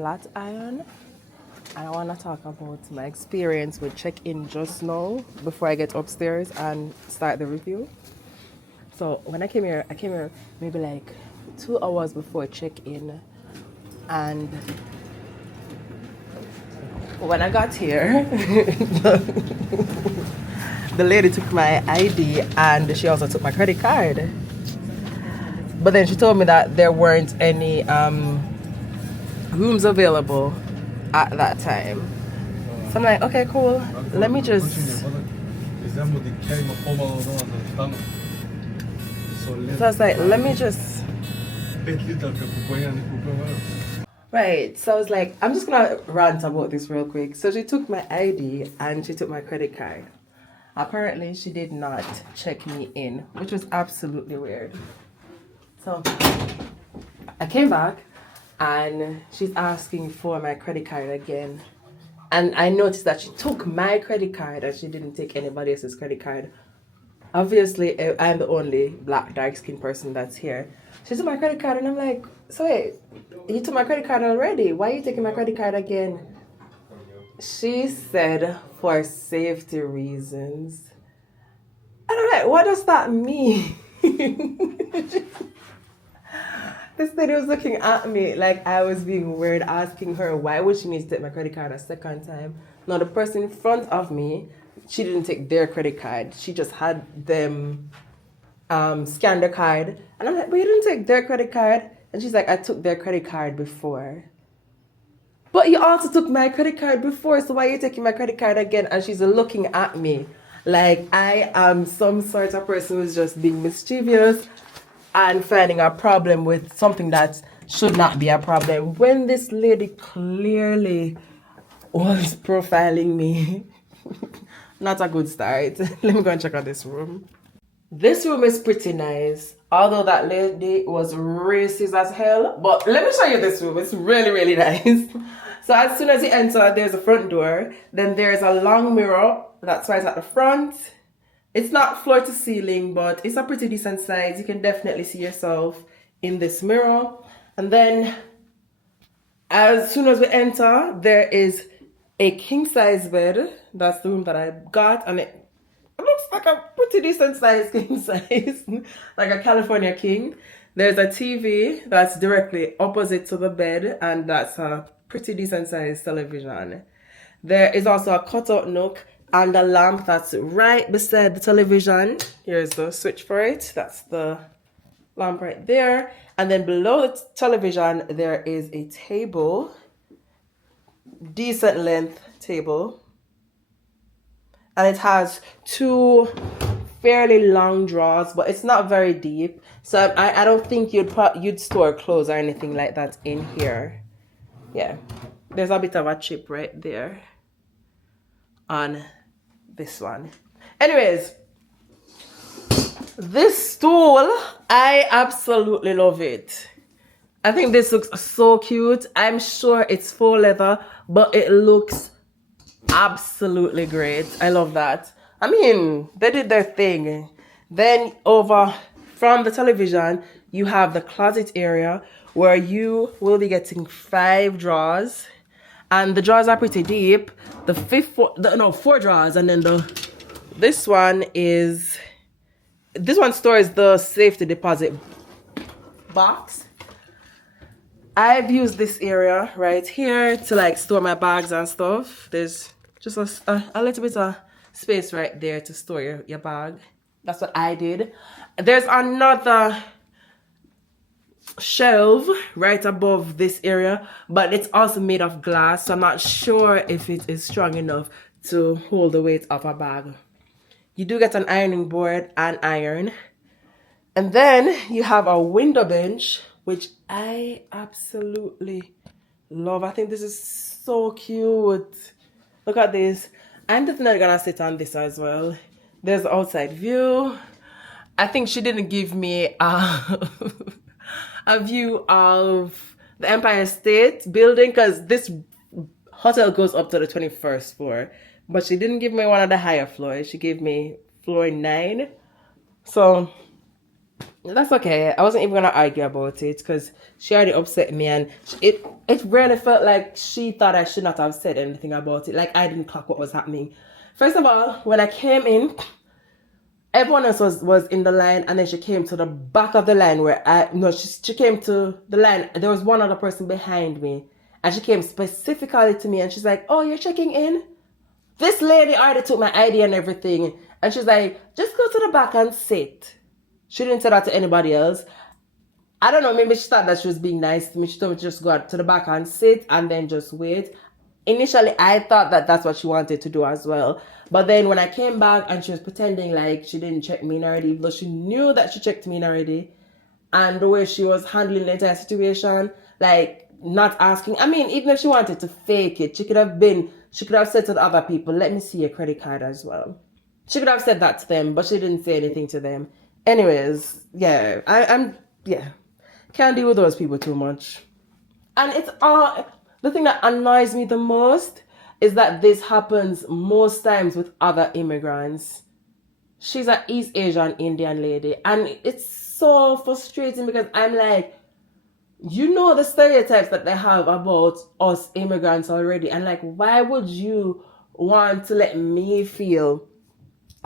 flat iron, and I want to talk about my experience with check-in just now before I get upstairs and start the review. So when I came here maybe like 2 hours before check-in, and when I got here, the lady took my ID and she also took my credit card. But then she told me that there weren't any rooms available at that time. So I'm like, okay, cool. Let me just. So I was like, let me just. Right. So I was like, I'm just gonna rant about this real quick. So she took my ID and she took my credit card. Apparently, she did not check me in, which was absolutely weird. So I came back and she's asking for my credit card again. And I noticed that she took my credit card and she didn't take anybody else's credit card. Obviously, I'm the only black, dark-skinned person that's here. She took my credit card and I'm like, so wait, you took my credit card already? Why are you taking my credit card again? She said for safety reasons. And I'm like, what does that mean? This lady was looking at me like I was being weird, asking her why would she need to take my credit card a second time. Now the person in front of me, she didn't take their credit card. She just had them scan their card. And I'm like, but you didn't take their credit card? And she's like, I took their credit card before. But you also took my credit card before, so why are you taking my credit card again? And she's looking at me like I am some sort of person who's just being mischievous and finding a problem with something that should not be a problem. When this lady clearly was profiling me. Not a good start. Let me go and check out this room. This room is pretty nice, although that lady was racist as hell. But let me show you this room. It's really, really nice. So as soon as you enter, there's a front door. Then there's a long mirror that's right at the front. It's not floor to ceiling, but it's a pretty decent size. You can definitely see yourself in this mirror. And then as soon as we enter, there is a king size bed. That's the room that I got, and it looks like a pretty decent size king size, like a California king. There's a TV that's directly opposite to the bed, and that's a pretty decent size television. There is also a cutout nook and a lamp that's right beside the television. Here's the switch for it. That's the lamp right there. And then below the television, there is a table, decent length table. And it has 2 fairly long drawers, but it's not very deep. So I don't think you'd store clothes or anything like that in here. Yeah, there's a bit of a chip right there on this one. Anyways, this stool, I absolutely love it. I think this looks so cute. I'm sure it's faux leather, but it looks absolutely great. I love that. I mean, they did their thing. Then over from the television, you have the closet area where you will be getting 5 drawers. And the drawers are pretty deep. The 4 drawers, and then this one stores the safety deposit box. I've used this area right here to like store my bags and stuff. There's just a little bit of space right there to store your bag. That's what I did. There's another shelf right above this area, but it's also made of glass, so I'm not sure if it is strong enough to hold the weight of a bag. You do get an ironing board and iron. And then you have a window bench, which I absolutely love. I think this is so cute. Look at this. I'm definitely gonna sit on this as well. There's the outside view. I think she didn't give me a view of the Empire State Building, because this hotel goes up to the 21st floor. But she didn't give me one of the higher floors. She gave me floor 9. So That's okay. I wasn't even gonna argue about it because she already upset me, and it really felt like she thought I should not have said anything about it. Like I didn't clock what was happening. First of all, when I came in, everyone else was in the line, and then she came to the back of the line where she came to the line. There was one other person behind me, and she came specifically to me, and she's like, "Oh, you're checking in?" This lady already took my ID and everything, and she's like, "Just go to the back and sit." She didn't say that to anybody else. I don't know, maybe she thought that she was being nice to me. She told me to just go out to the back and sit and then just wait. Initially, I thought that that's what she wanted to do as well. But then when I came back and she was pretending like she didn't check me in already, even though she knew that she checked me in already, and the way she was handling the entire situation, like not asking. I mean, even if she wanted to fake it, she could have said to the other people, "Let me see your credit card as well." She could have said that to them, but she didn't say anything to them. Anyways, yeah, I'm can't deal with those people too much. And it's all the thing that annoys me the most is that this happens most times with other immigrants. She's an East Asian Indian lady, and it's so frustrating because I'm like, you know the stereotypes that they have about us immigrants already, and like, why would you want to let me feel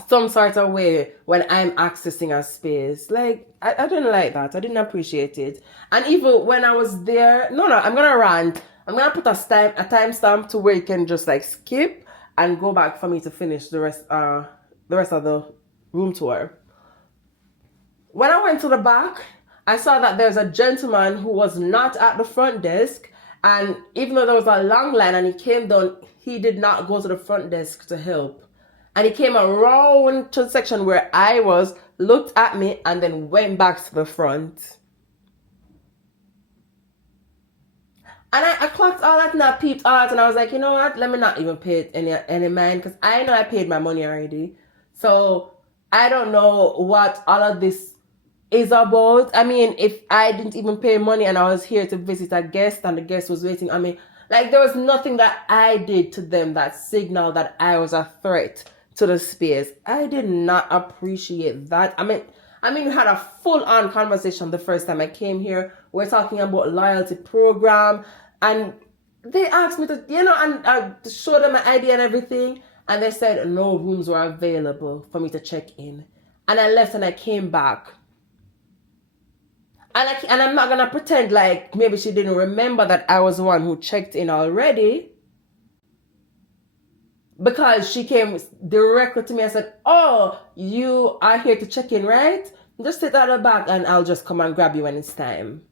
some sort of way when I'm accessing a space? Like, I didn't like that. I didn't appreciate it. And even when I was there, no, I'm gonna rant. I'm gonna put a timestamp to where you can just like skip and go back for me to finish the rest of the room tour. When I went to the back, I saw that there's a gentleman who was not at the front desk, and even though there was a long line and he came down, he did not go to the front desk to help. And he came around to the section where I was, looked at me, and then went back to the front. And I clocked all that and I peeped all that, and I was like, you know what? Let me not even pay it any mind, because I know I paid my money already. So I don't know what all of this is about. I mean, if I didn't even pay money and I was here to visit a guest and the guest was waiting on me, like there was nothing that I did to them that signaled that I was a threat to the space. I did not appreciate that. I mean, we had a full-on conversation the first time I came here. We're talking about loyalty program, and they asked me to, and I showed them my ID and everything, and they said no rooms were available for me to check in. And I left and I came back. And I'm not gonna pretend like maybe she didn't remember that I was the one who checked in already, because she came directly to me and said, "Oh, you are here to check in, right? Just sit at the back and I'll just come and grab you when it's time."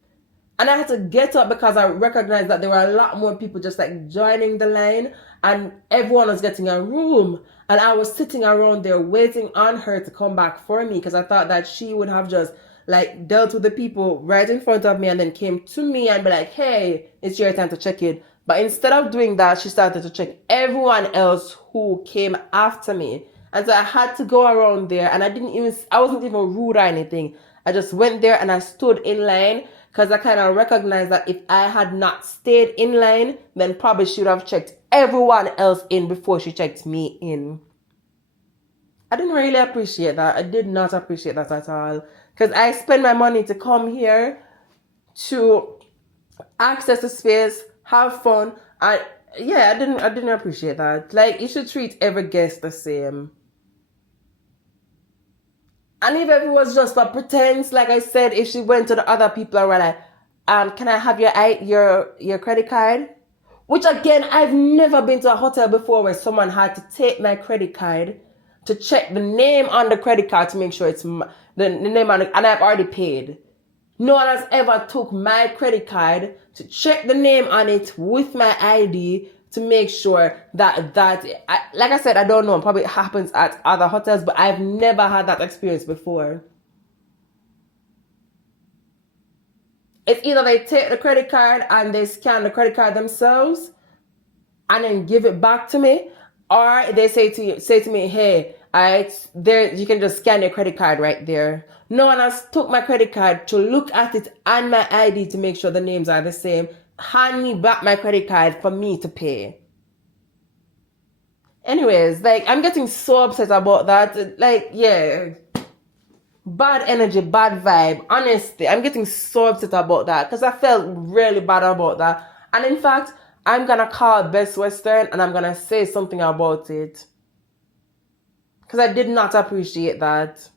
And I had to get up because I recognized that there were a lot more people just like joining the line, and everyone was getting a room. And I was sitting around there waiting on her to come back for me, because I thought that she would have just like dealt with the people right in front of me and then came to me and be like, "Hey, it's your time to check in." But instead of doing that, she started to check everyone else who came after me. And so I had to go around there, and I wasn't even rude or anything. I just went there and I stood in line, because I kind of recognized that if I had not stayed in line, then probably she would have checked everyone else in before she checked me in. I didn't really appreciate that. I did not appreciate that at all, because I spent my money to come here to access the space, have fun. I didn't appreciate that. Like, you should treat every guest the same. And if it was just a pretense, like I said, if she went to the other people and were like, "Can I have your credit card?" Which again, I've never been to a hotel before where someone had to take my credit card to check the name on the credit card to make sure it's the name on it, and I've already paid. No one has ever took my credit card to check the name on it with my ID to make sure that like I said, I don't know, probably happens at other hotels, but I've never had that experience before. It's either they take the credit card and they scan the credit card themselves and then give it back to me, or they say to me, "Hey, there, you can just scan your credit card right there." No one has took my credit card to look at it and my ID to make sure the names are the same, hand me back my credit card for me to pay. Anyways, like, I'm getting so upset about that. Like, yeah. Bad energy, bad vibe. Honestly, I'm getting so upset about that because I felt really bad about that. And in fact, I'm gonna call Best Western and I'm gonna say something about it because I did not appreciate that.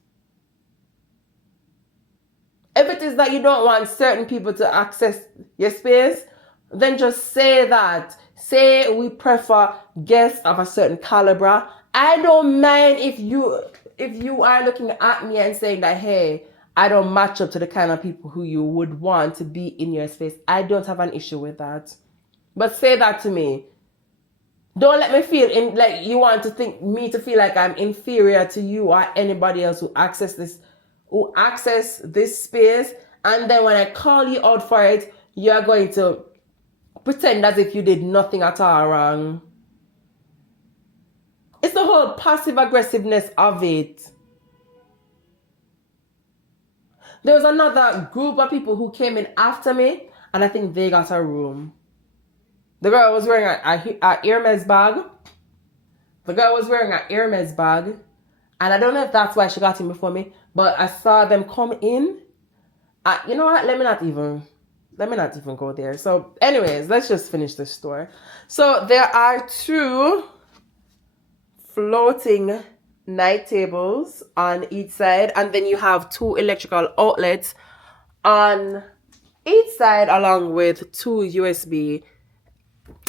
If it is that you don't want certain people to access your space, then just say that. Say we prefer guests of a certain caliber. I don't mind if you are looking at me and saying that, hey, I don't match up to the kind of people who you would want to be in your space. I don't have an issue with that. But say that to me. Don't let me feel like you want to think me to feel like I'm inferior to you or anybody else who access this space, and then when I call you out for it, you're going to pretend as if you did nothing at all wrong. It's the whole passive aggressiveness of it. There was another group of people who came in after me, and I think they got a room. The girl was wearing a Hermes bag. And I don't know if that's why she got in before me, but I saw them come in. You know what? Let me not even go there. So anyways, let's just finish this story. So there are 2 floating night tables on each side, and then you have 2 electrical outlets on each side, along with 2 USB.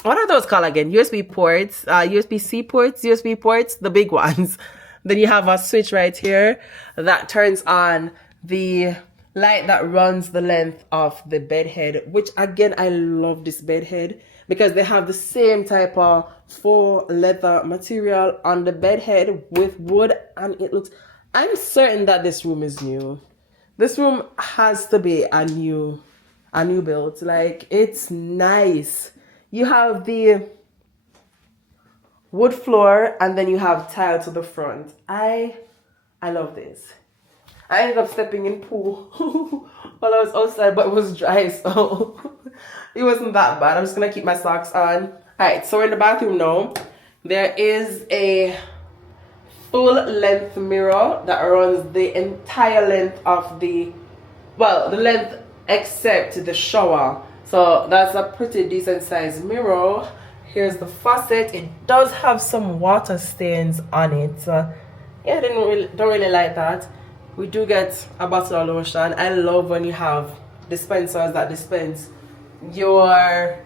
What are those called again? USB ports, USB-C ports, USB ports, the big ones. Then you have a switch right here that turns on the light that runs the length of the bed head, which again, I love this bed head because they have the same type of faux leather material on the bed head with wood, and it looks, I'm certain that this room is new. This room has to be a new build. Like, it's nice. You have the wood floor, and then you have tile to the front. I love this. I ended up stepping in pool while I was outside, but it was dry, so it wasn't that bad. I'm just gonna keep my socks on. Alright, so we're in the bathroom now. There is a full length mirror that runs the entire length of the length except the shower. So that's a pretty decent sized mirror. Here's the faucet. It does have some water stains on it. Yeah, I don't really like that. We do get a bottle of lotion. I love when you have dispensers that dispense your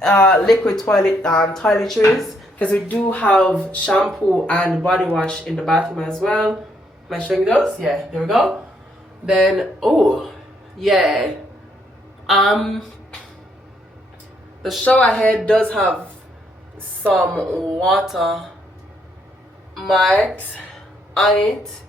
liquid toiletries, because we do have shampoo and body wash in the bathroom as well. Am I showing those? Yeah, there we go. Then, oh, yeah. The shower head does have some water marks on it.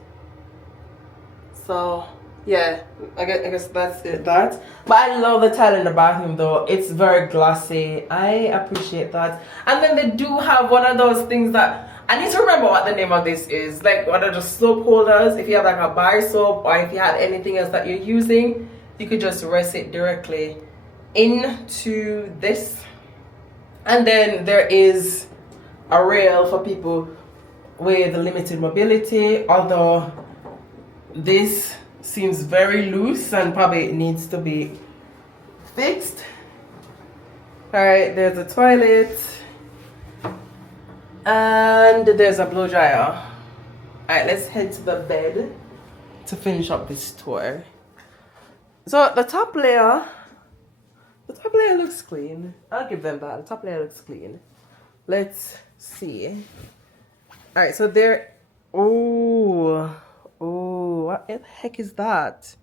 So yeah, I guess that's it. But I love the tile in the bathroom though. It's very glossy. I appreciate that. And then they do have one of those things that I need to remember what the name of this is. Like one of the soap holders. If you have like a bar soap, or if you have anything else that you're using, you could just rest it directly into this. And then there is a rail for people with limited mobility, although this seems very loose and probably needs to be fixed. All right, there's a toilet and there's a blow dryer. All right, let's head to the bed to finish up this tour. So the top layer looks clean. I'll give them that. The top layer looks clean. Let's see. All right, so there. Oh, what the heck is that?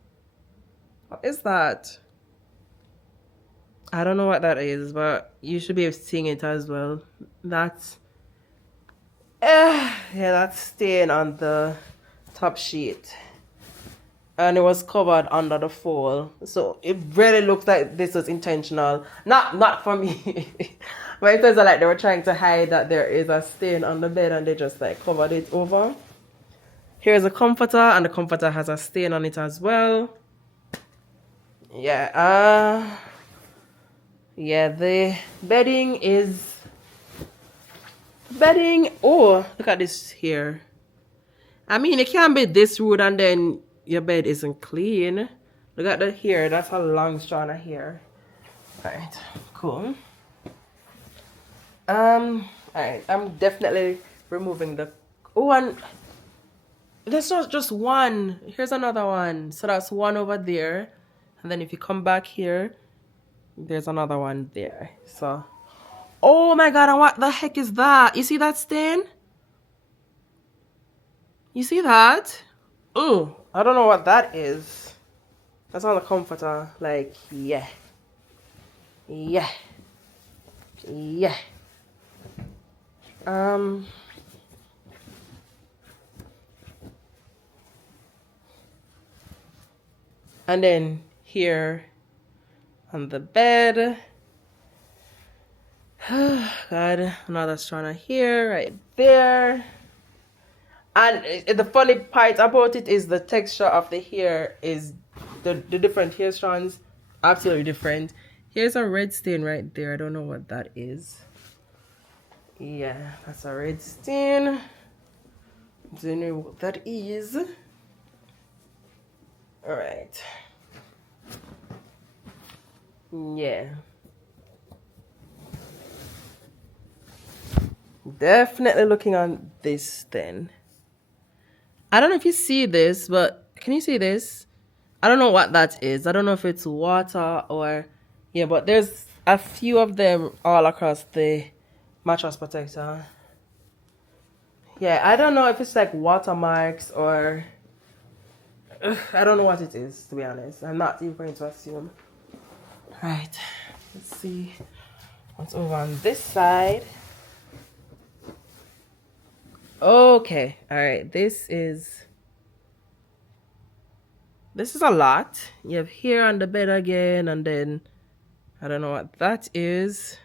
What is that? I don't know what that is, but you should be able to see it as well. That's yeah, that's stain on the top sheet, and it was covered under the fold, so it really looks like this was intentional. Not for me, but it was like they were trying to hide that there is a stain on the bed, and they just like covered it over. Here's a comforter, and the comforter has a stain on it as well. Yeah, the bedding. Oh, look at this here. I mean, it can't be this rude and then your bed isn't clean. Look at the hair. That's a long strand of hair. Alright, cool. Alright, I'm definitely removing the one. There's not just one. Here's another one. So that's one over there. And then if you come back here, there's another one there. So, oh my god, and what the heck is that? You see that stain? You see that? Oh, I don't know what that is. That's on the comforter. Like, yeah. Yeah. Yeah. And then here on the bed. God, another strand here, right there. And the funny part about it is the texture of the hair is the different hair strands, absolutely different. Here's a red stain right there. I don't know what that is. Yeah, that's a red stain. Don't know what that is. All right. Yeah. Definitely looking on this then. I don't know if you see this, but can you see this? I don't know what that is. I don't know if it's water or... Yeah, but there's a few of them all across the mattress protector. Yeah, I don't know if it's like watermarks or... I don't know what it is, to be honest. I'm not even going to assume. Right, let's see what's over on this side. Okay, all right, this is a lot. You have hair on the bed again, and then I don't know what that is.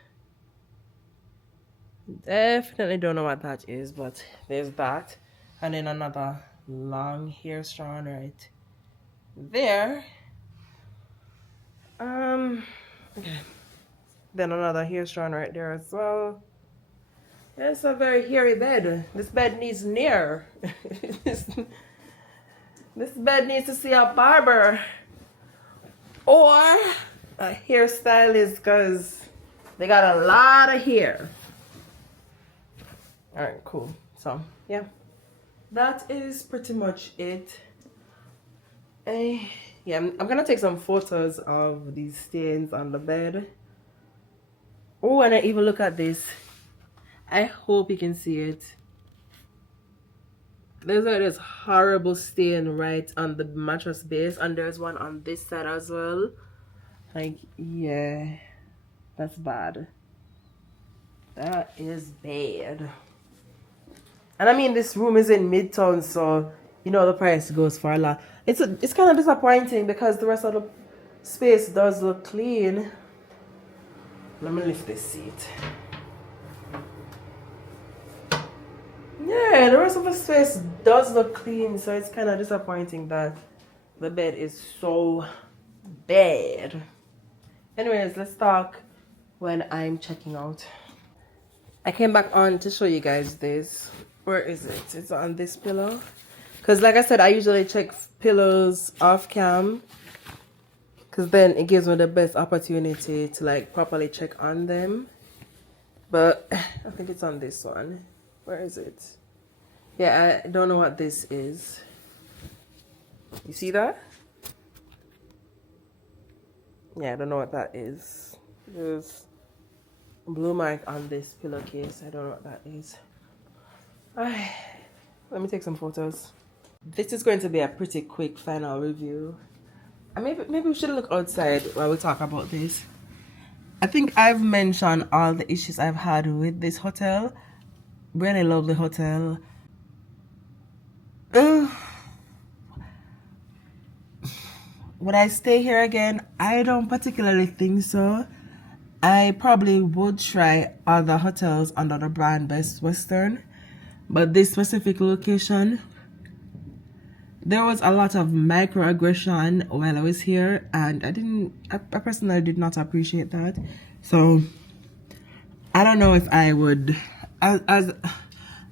Definitely don't know what that is, but there's that. And then another long hair strand right there. Okay. Then another hair strand right there as well. It's a very hairy bed. This bed needs nair. This bed needs to see a barber or a hairstylist because they got a lot of hair. All right, cool. So, yeah. That is pretty much it. Yeah, I'm gonna take some photos of these stains on the bed. Oh, and I even look at this. I hope you can see it. There's like this horrible stain right on the mattress base, and there's one on this side as well. Like, yeah, that's bad. That is bad. And I mean, this room is in Midtown, so you know the price goes for a lot. It's kind of disappointing because the rest of the space does look clean. Let me lift this seat. Yeah, the rest of the space does look clean, so it's kind of disappointing that the bed is so bad. Anyways, let's talk when I'm checking out. I came back on to show you guys this. Where is it? It's on this pillow. Because like I said, I usually check pillows off cam. Because then it gives me the best opportunity to like properly check on them. But I think it's on this one. Where is it? Yeah, I don't know what this is. You see that? Yeah, I don't know what that is. There's a blue mark on this pillowcase. I don't know what that is. Let me take some photos. This is going to be a pretty quick final review. And maybe we should look outside while we talk about this. I think I've mentioned all the issues I've had with this hotel. Really lovely hotel. Would I stay here again? I don't particularly think so. I probably would try other hotels under the brand Best Western, but this specific location, there was a lot of microaggression while I was here, and I personally did not appreciate that. So I don't know if I would, as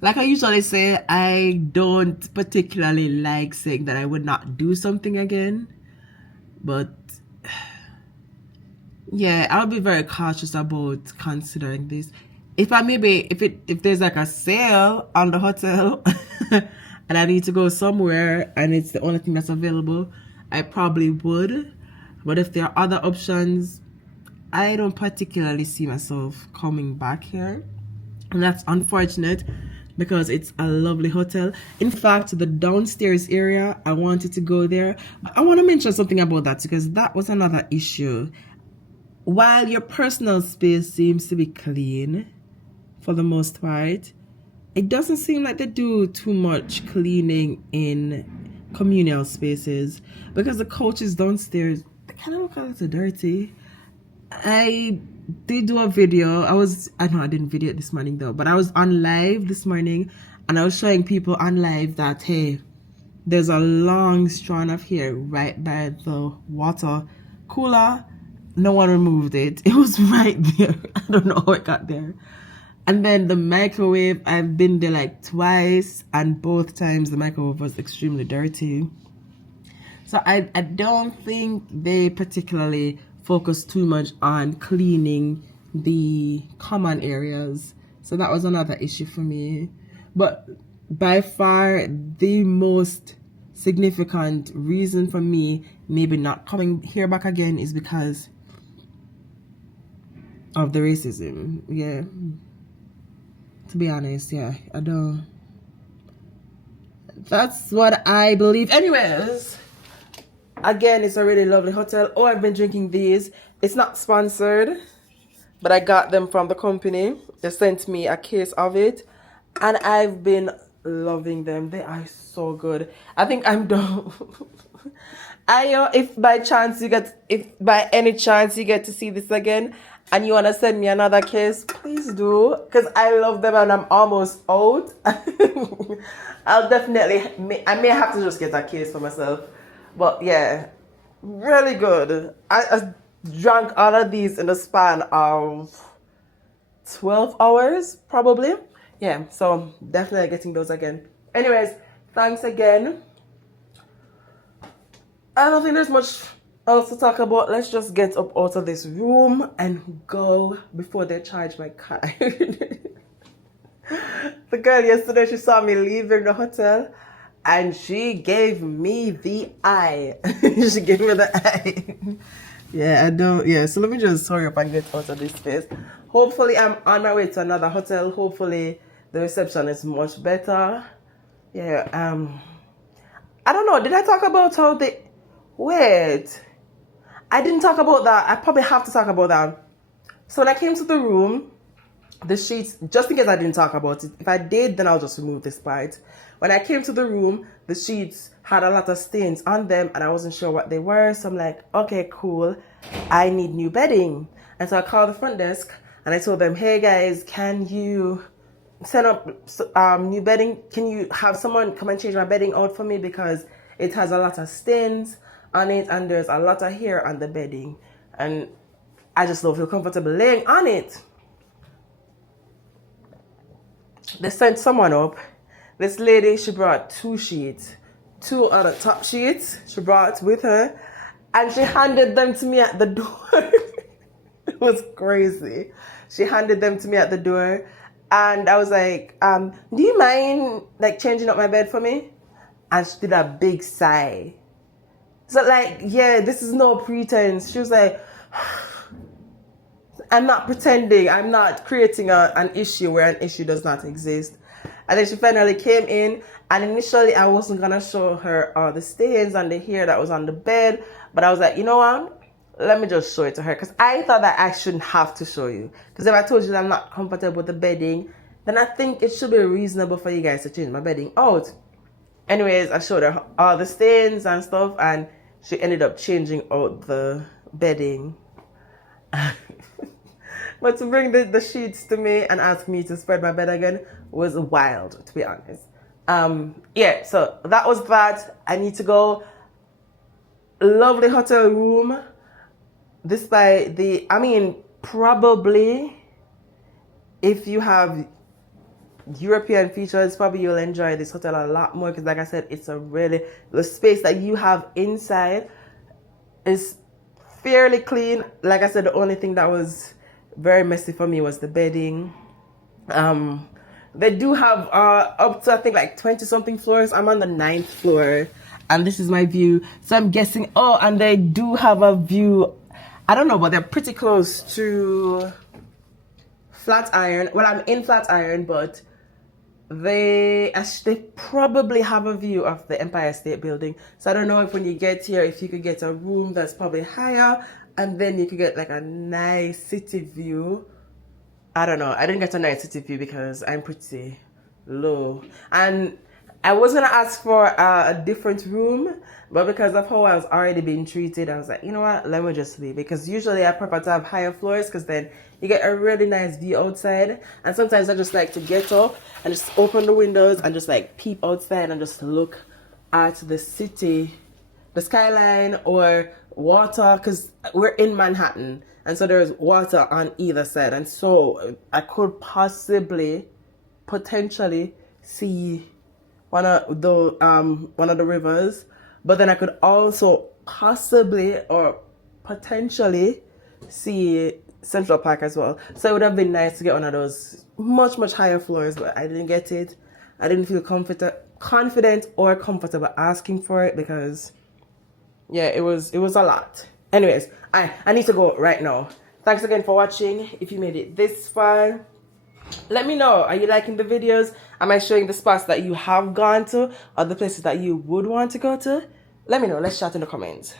Like I usually say, I don't particularly like saying that I would not do something again. But yeah, I'll be very cautious about considering this. If I maybe if there's like a sale on the hotel and I need to go somewhere and it's the only thing that's available, I probably would. But if there are other options, I don't particularly see myself coming back here. And that's unfortunate because it's a lovely hotel. In fact, the downstairs area, I wanted to go there. I want to mention something about that because that was another issue. While your personal space seems to be clean for the most part, it doesn't seem like they do too much cleaning in communal spaces because the couches downstairs, they kind of look a little dirty. I did do a video. I know I didn't video it this morning though, but I was on live this morning and I was showing people on live that, hey, there's a long strand of hair right by the water cooler. No one removed it. It was right there. I don't know how it got there. And then the microwave, I've been there like twice, and both times the microwave was extremely dirty. So I don't think they particularly focus too much on cleaning the common areas. So that was another issue for me. But by far the most significant reason for me maybe not coming here back again is because of the racism. Yeah, to be honest, yeah, I don't. That's what I believe. Anyways, again, it's a really lovely hotel. Oh, I've been drinking these. It's not sponsored, but I got them from the company. They sent me a case of it, and I've been loving them. They are so good. I think I'm done. If by any chance you get to see this again and you want to send me another case, please do, because I love them and I'm almost out. I may have to just get a case for myself. But yeah, really good. I drank all of these in the span of 12 hours, probably. Yeah, so definitely getting those again. Anyways, thanks again. I don't think there's much else to talk about. Let's just get up out of this room and go before they charge my card. The girl yesterday, she saw me leaving the hotel and she gave me the eye. She gave me the eye. Yeah, I don't. Yeah, so let me just hurry up and get out of this space. Hopefully, I'm on my way to another hotel. Hopefully, the reception is much better. Yeah, I don't know. Did I talk about how they. Wait. I didn't talk about that. I probably have to talk about that. So when I came to the room, the sheets, just in case I didn't talk about it, if I did, then I'll just remove this part. When I came to the room, the sheets had a lot of stains on them and I wasn't sure what they were. So I'm like, okay, cool. I need new bedding. And so I called the front desk and I told them, hey guys, can you set up new bedding? Can you have someone come and change my bedding out for me because it has a lot of stains on it and there's a lot of hair on the bedding and I just don't feel comfortable laying on it. They sent someone up. This lady, she brought 2 sheets, 2 other top sheets she brought with her, and she handed them to me at the door. It was crazy. She handed them to me at the door and I was like, do you mind like changing up my bed for me? And she did a big sigh. So like, yeah, this is no pretense. She was like, I'm not pretending. I'm not creating an issue where an issue does not exist. And then she finally came in and initially I wasn't going to show her all the stains and the hair that was on the bed. But I was like, you know what? Let me just show it to her. Because I thought that I shouldn't have to show you. Because if I told you that I'm not comfortable with the bedding, then I think it should be reasonable for you guys to change my bedding out. Anyways, I showed her all the stains and stuff and she ended up changing out the bedding. But to bring the sheets to me and ask me to spread my bed again was wild, to be honest. Yeah, so that was that. I need to go. Lovely hotel room. Despite probably if you have European features, probably you'll enjoy this hotel a lot more because, like I said, it's a really, the space that you have inside is fairly clean. Like I said, the only thing that was very messy for me was the bedding. They do have up to I think like 20 something floors. I'm on the 9th floor and this is my view. So I'm guessing, oh, and they do have a view, I don't know, but they're pretty close to Flatiron. Well, I'm in Flatiron, but they probably have a view of the Empire State Building. So I don't know if when you get here, if you could get a room that's probably higher and then you could get like a nice city view. I don't know. I didn't get a nice city view because I'm pretty low. And I was going to ask for a different room, but because of how I was already being treated, I was like, you know what? Let me just leave. Because usually I prefer to have higher floors because then you get a really nice view outside. And sometimes I just like to get up and just open the windows and just like peep outside and just look at the city, the skyline or water, because we're in Manhattan. And so there's water on either side. And so I could potentially see one of the rivers. But then I could also possibly or potentially see Central Park as well. So it would have been nice to get one of those much higher floors, but I didn't get it. I didn't feel confident or comfortable asking for it because, yeah, it was a lot. Anyways, I need to go right now. Thanks again for watching. If you made it this far, let me know. Are you liking the videos? Am I showing the spots that you have gone to or the places that you would want to go to? Let me know. Let's chat in the comments.